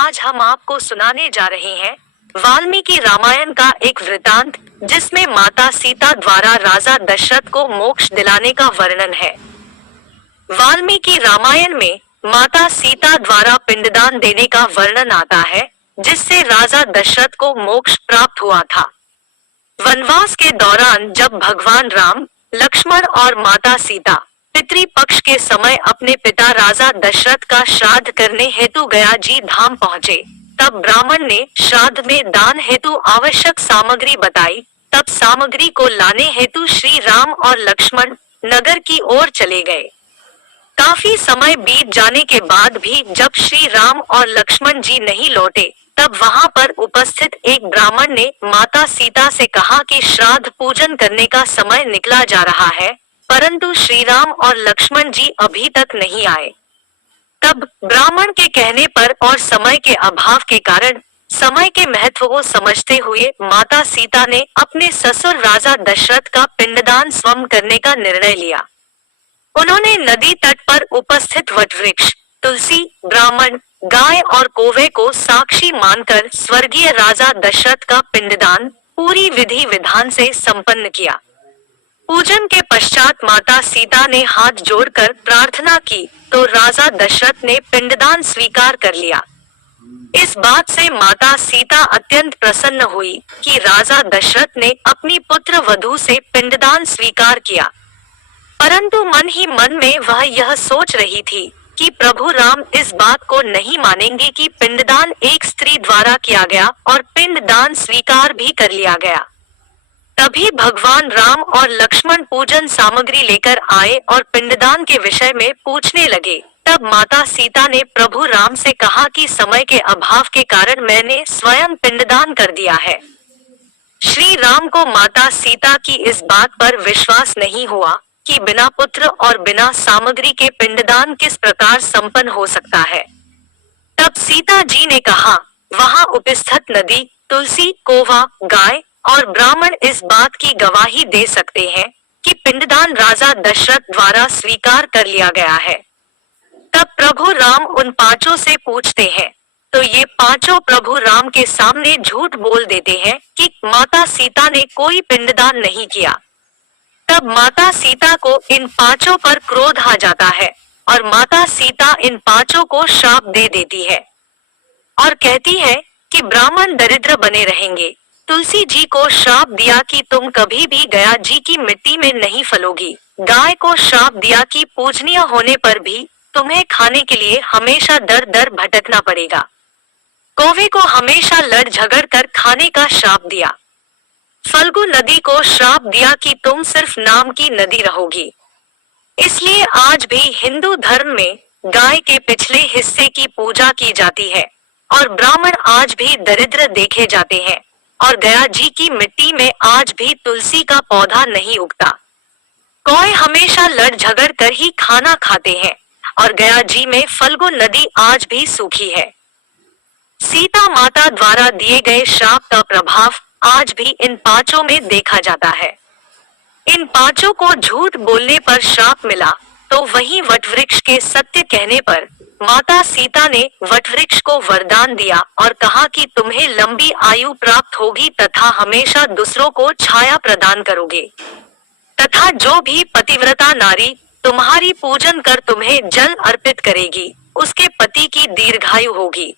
आज हम आपको सुनाने जा रहे हैं वाल्मीकि रामायण का एक वृतांत, जिसमें माता सीता द्वारा राजा दशरथ को मोक्ष दिलाने का वर्णन है। वाल्मीकि रामायण में माता सीता द्वारा पिंडदान देने का वर्णन आता है, जिससे राजा दशरथ को मोक्ष प्राप्त हुआ था। वनवास के दौरान जब भगवान राम, लक्ष्मण और माता सीता पितृपक्ष के समय अपने पिता राजा दशरथ का श्राद्ध करने हेतु गयाजी धाम पहुँचे, तब ब्राह्मण ने श्राद्ध में दान हेतु आवश्यक सामग्री बताई। तब सामग्री को लाने हेतु श्री राम और लक्ष्मण नगर की ओर चले गए। काफी समय बीत जाने के बाद भी जब श्री राम और लक्ष्मण जी नहीं लौटे, तब वहां पर उपस्थित एक ब्राह्मण ने माता सीता से कहा कि श्राद्ध पूजन करने का समय निकला जा रहा है, परंतु श्री राम और लक्ष्मण जी अभी तक नहीं आए। तब ब्राह्मण के कहने पर और समय के अभाव के कारण समय के महत्व को समझते हुए माता सीता ने अपने ससुर राजा दशरथ का पिंडदान स्वयं करने का निर्णय लिया। उन्होंने नदी तट पर उपस्थित वटवृक्ष, तुलसी, ब्राह्मण, गाय और कौवे को साक्षी मानकर स्वर्गीय राजा दशरथ का पिंडदान पूरी विधि विधान से संपन्न किया। पूजन के पश्चात माता सीता ने हाथ जोड़कर प्रार्थना की तो राजा दशरथ ने पिंडदान स्वीकार कर लिया। इस बात से माता सीता अत्यंत प्रसन्न हुई कि राजा दशरथ ने अपनी पुत्र वधू से पिंडदान स्वीकार किया, परंतु मन ही मन में वह यह सोच रही थी कि प्रभु राम इस बात को नहीं मानेंगे कि पिंडदान एक स्त्री द्वारा किया गया और पिंडदान स्वीकार भी कर लिया गया। तभी भगवान राम और लक्ष्मण पूजन सामग्री लेकर आए और पिंडदान के विषय में पूछने लगे। तब माता सीता ने प्रभु राम से कहा कि समय के अभाव के कारण मैंने स्वयं पिंडदान कर दिया है। श्री राम को माता सीता की इस बात पर विश्वास नहीं हुआ कि बिना पुत्र और बिना सामग्री के पिंडदान किस प्रकार संपन्न हो सकता है। तब सीता जी ने कहा, वहां उपस्थित नदी, तुलसी, कौवा, गाय और ब्राह्मण इस बात की गवाही दे सकते हैं कि पिंडदान राजा दशरथ द्वारा स्वीकार कर लिया गया है। तब प्रभु राम उन पांचों से पूछते हैं, तो ये पांचों प्रभु राम के सामने झूठ बोल देते हैं कि माता सीता ने कोई पिंडदान नहीं किया। तब माता सीता को इन पांचों पर क्रोध आ जाता है और माता सीता इन पांचों को श्राप दे देती है और कहती है कि ब्राह्मण दरिद्र बने रहेंगे। तुलसी जी को श्राप दिया कि तुम कभी भी गया जी की मिट्टी में नहीं फलोगी। गाय को श्राप दिया कि पूजनीय होने पर भी तुम्हें खाने के लिए हमेशा दर दर भटकना पड़ेगा। कौवे को हमेशा लड़ झगड़ कर खाने का श्राप दिया। फल्गु नदी को श्राप दिया कि तुम सिर्फ नाम की नदी रहोगी। इसलिए आज भी हिंदू धर्म में गाय के पिछले हिस्से की पूजा की जाती है और ब्राह्मण आज भी दरिद्र देखे जाते हैं और गया जी की मिट्टी में आज भी तुलसी का पौधा नहीं उगता। कौवे हमेशा लड़ झगड़ कर ही खाना खाते हैं और गया जी में फल्गु नदी आज भी सूखी है। सीता माता द्वारा दिए गए श्राप का प्रभाव आज भी इन पांचों में देखा जाता है। इन पांचों को झूठ बोलने पर श्राप मिला, तो वहीं वटवृक्ष के सत्य कहने पर माता सीता ने वटवृक्ष को वरदान दिया और कहा कि तुम्हें लंबी आयु प्राप्त होगी तथा हमेशा दूसरों को छाया प्रदान करोगे, तथा जो भी पतिव्रता नारी तुम्हारी पूजन कर तुम्हें जल अर्पित करेगी, उसके पति की दीर्घायु होगी।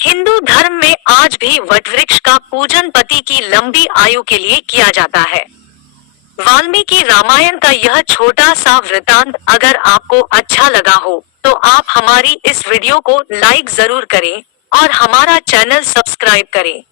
हिंदू धर्म में आज भी वटवृक्ष का पूजन पति की लंबी आयु के लिए किया जाता है। वाल्मीकि रामायण का यह छोटा सा वृतांत अगर आपको अच्छा लगा हो तो आप हमारी इस वीडियो को लाइक जरूर करें और हमारा चैनल सब्सक्राइब करें।